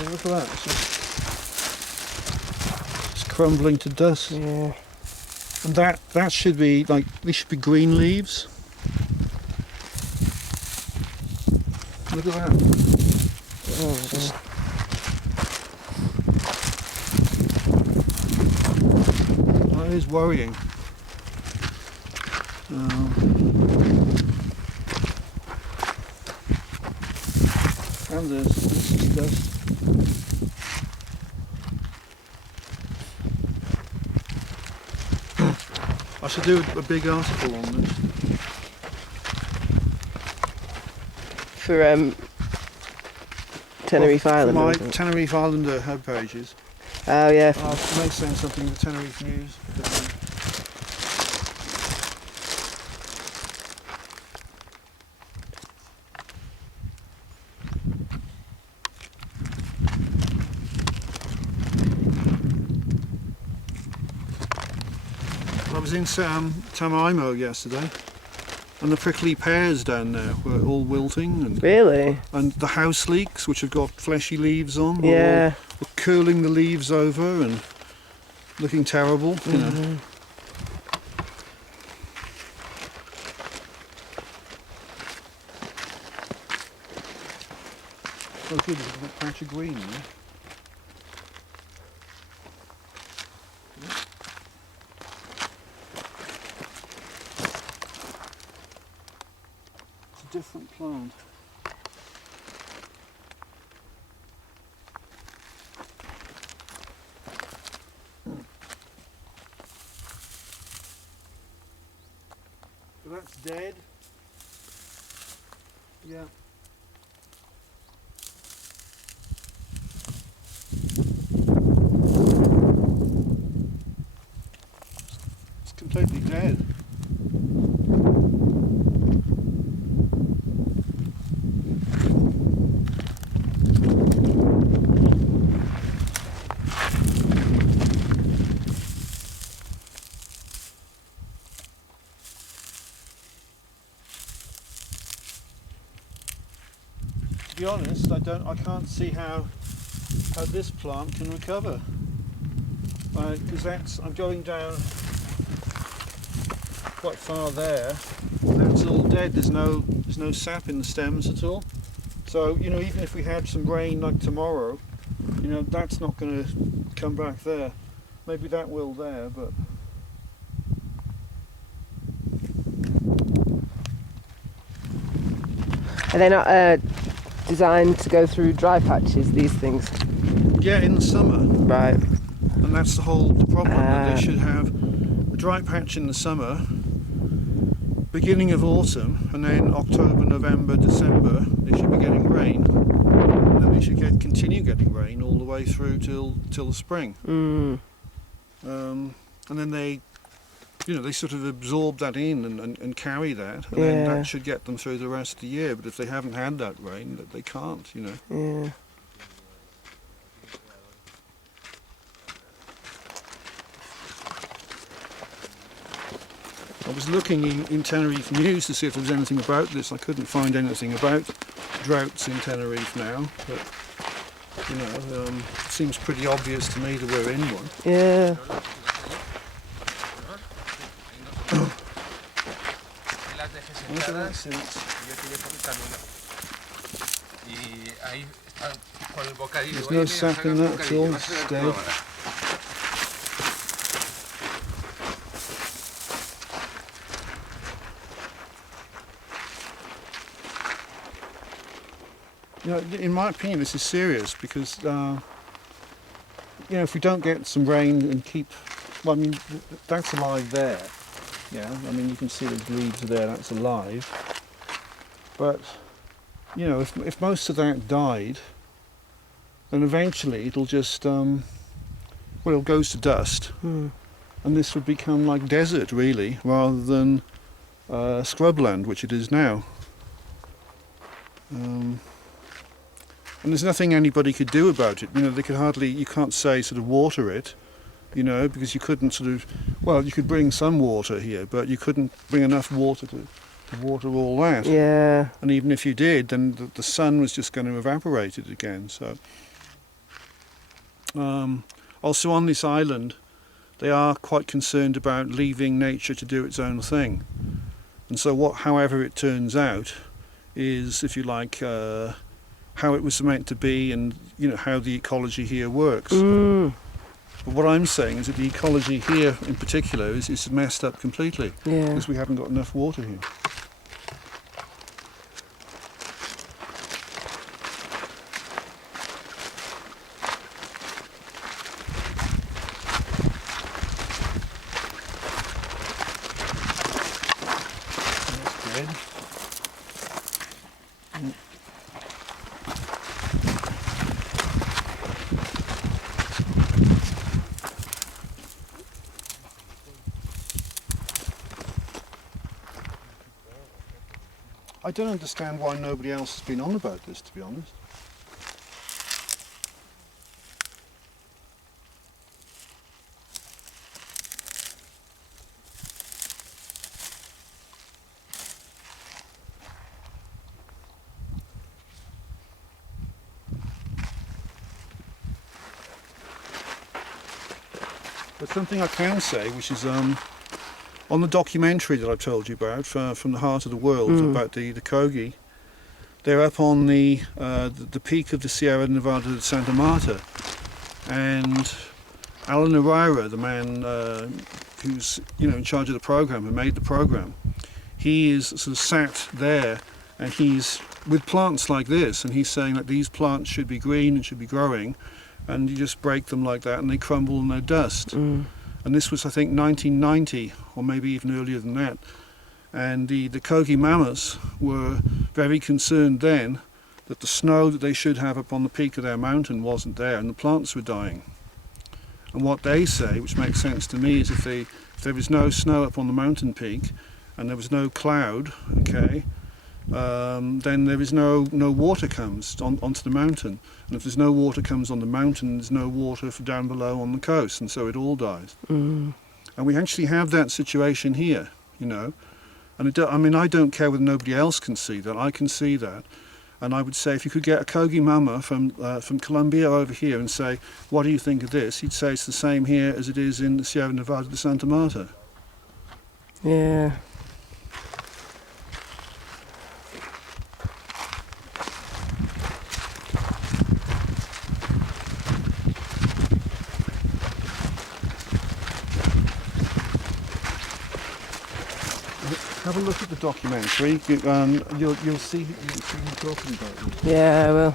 See, look at that. It's crumbling to dust. Yeah. And that should be like, these should be green leaves. Look at that. Oh, Just, that is worrying. And this is dust. I should do a big article on this. For Tenerife Islander. For my Tenerife Islander web pages. Oh yeah. I may send something to Tenerife News. I was in Tamaimo yesterday, and the prickly pears down there were all wilting, and Really? and the house-leeks, which have got fleshy leaves on, Yeah. were curling the leaves over and looking terrible. You know. Oh good, there's a little patch of green there. It's a different plant. So that's dead. Yeah. It's completely dead. To be honest, I can't see how this plant can recover. Because I'm going down quite far there. That's all dead. There's no sap in the stems at all. So you know, even if we had some rain like tomorrow, you know, that's not going to come back there. Maybe that will there, but. Are they not designed to go through dry patches, these things? Yeah, in the summer. Right. And that's the problem, that they should have a dry patch in the summer, beginning of autumn, and then October, November, December, they should be getting rain. And then they should continue getting rain all the way through till the spring. And then they sort of absorb that in and carry that, and then that should get them through the rest of the year. But if they haven't had that rain, they can't, you know. Yeah. I was looking in Tenerife News to see if there was anything about this. I couldn't find anything about droughts in Tenerife now, but you know, it seems pretty obvious to me that we're in one. Yeah. Look at that since. There's no sap in that at all, it's dead. You know, in my opinion, this is serious because, you know, if we don't get some rain and well, I mean, that's alive there. Yeah, I mean, you can see the leaves are there, that's alive. But, you know, if most of that died, then eventually it'll just, well, it goes to dust. And this would become like desert, really, rather than scrubland, which it is now. And there's nothing anybody could do about it. You know, you can't say sort of water it, you know, because you couldn't sort of, well, you could bring some water here, but you couldn't bring enough water to water all that. Yeah. And even if you did, then the sun was just going to evaporate it again. So, Also on this island, they are quite concerned about leaving nature to do its own thing. And so however it turns out, is, if you like, how it was meant to be, and how the ecology here works. But what I'm saying is that the ecology here in particular is messed up completely, because we haven't got enough water here. That's good. I don't understand why nobody else has been on about this, to be honest. But something I can say, which is on the documentary that I told you about, from the heart of the world, about the Kogi, they're up on the peak of the Sierra Nevada de Santa Marta, and Alan Ereira, the man who's in charge of the program, who made the program, he is sort of sat there, and he's with plants like this, and he's saying that these plants should be green and should be growing, and you just break them like that and they crumble and they're dust. And this was, I think, 1990, or maybe even earlier than that. And the Kogi Mamas were very concerned then that the snow that they should have up on the peak of their mountain wasn't there, and the plants were dying. And what they say, which makes sense to me, is if there was no snow up on the mountain peak and there was no cloud, okay, then there is no water comes onto the mountain. And if there's no water comes on the mountain, there's no water for down below on the coast, and so it all dies. And we actually have that situation here, And I don't care whether nobody else can see that. I can see that. And I would say if you could get a Kogi Mama from Colombia over here and say, what do you think of this? He'd say it's the same here as it is in the Sierra Nevada de Santa Marta. Yeah. Have a look at the documentary. You'll see me talking about it. Yeah, I will.